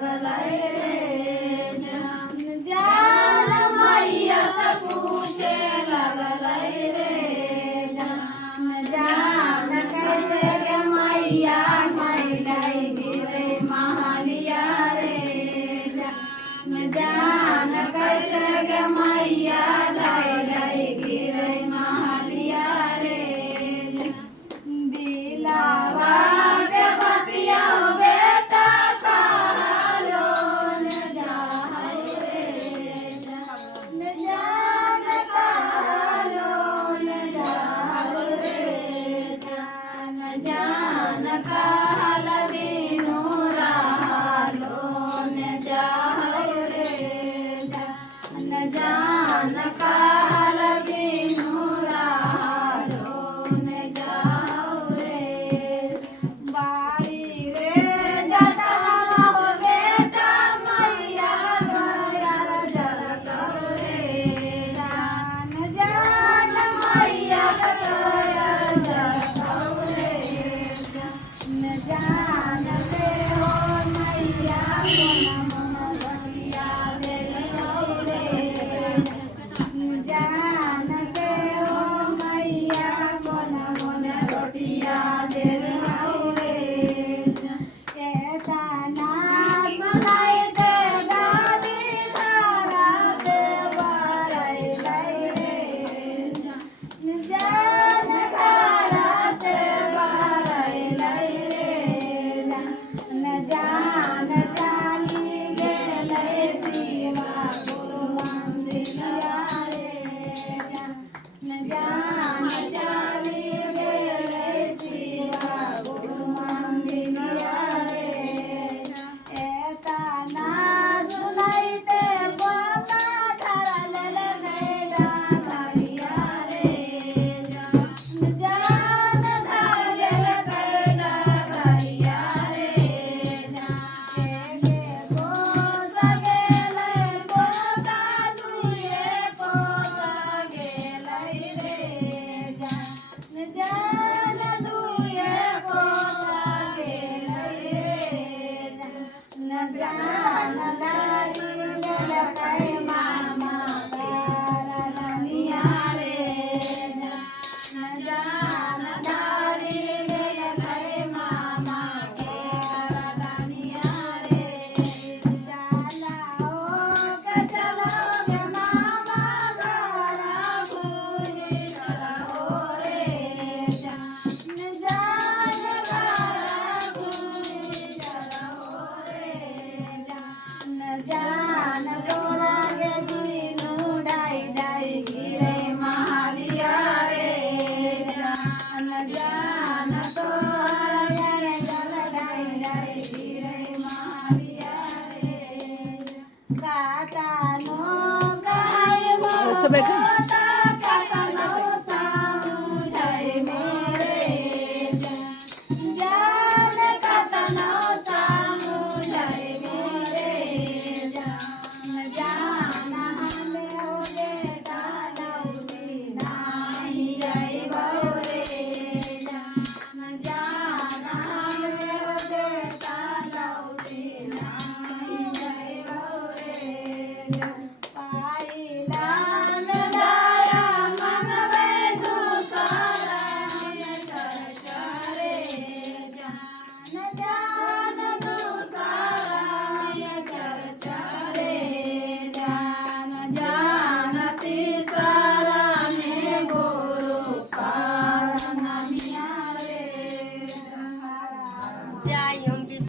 लागलय रे जान मैया से पूछे लागलय रे जान कैसे गे मैया मैलई गिरे महलिया रे जान कैसे गे मैया लई गिरे महलिया रे दिलावा के बतिया बेटा कहलो न जाय रे जान कहलो न जाय रे जान कहल बिनु रहलो न जाय रे जान कहल बिनु रहलो न जाय रे बाड़ी रे जतनमा हो बेटा मैया दयाल जल कर रे जान मैया दयाल जल कर रे जान से हो मैया मन बसिया दे रे जान से हो मैया मन रोटिया दे रे कैसा ना सुनाई दे दादी सारा से बारई रे जान तारा से बारई रे जान चाली गेलै शिवा गुरु मंदिरिया रे जान चाली गेलै शिवा गुरु मंदिरिया रे एता ना सुनाइते बाबा धरल गैला धरिया रे जान धरल गैला धरिया रे गो सगेलै पोता दुए पोता गेलै रे जान दुए पोता गेलै रे जान दाई लेलकै मामा तारा रानिया रे जान दाई लेलकै मामा के रानिया रे जाला ओ के चलो गे मामा तारा भूली चलो रे जान तारा भूली चलो रे जान तोरा गे दिनु डाई गिरे महलिया रे जान तोरा गे जल डाई गिरे महलिया रे काटा नो गाय सब बैठे।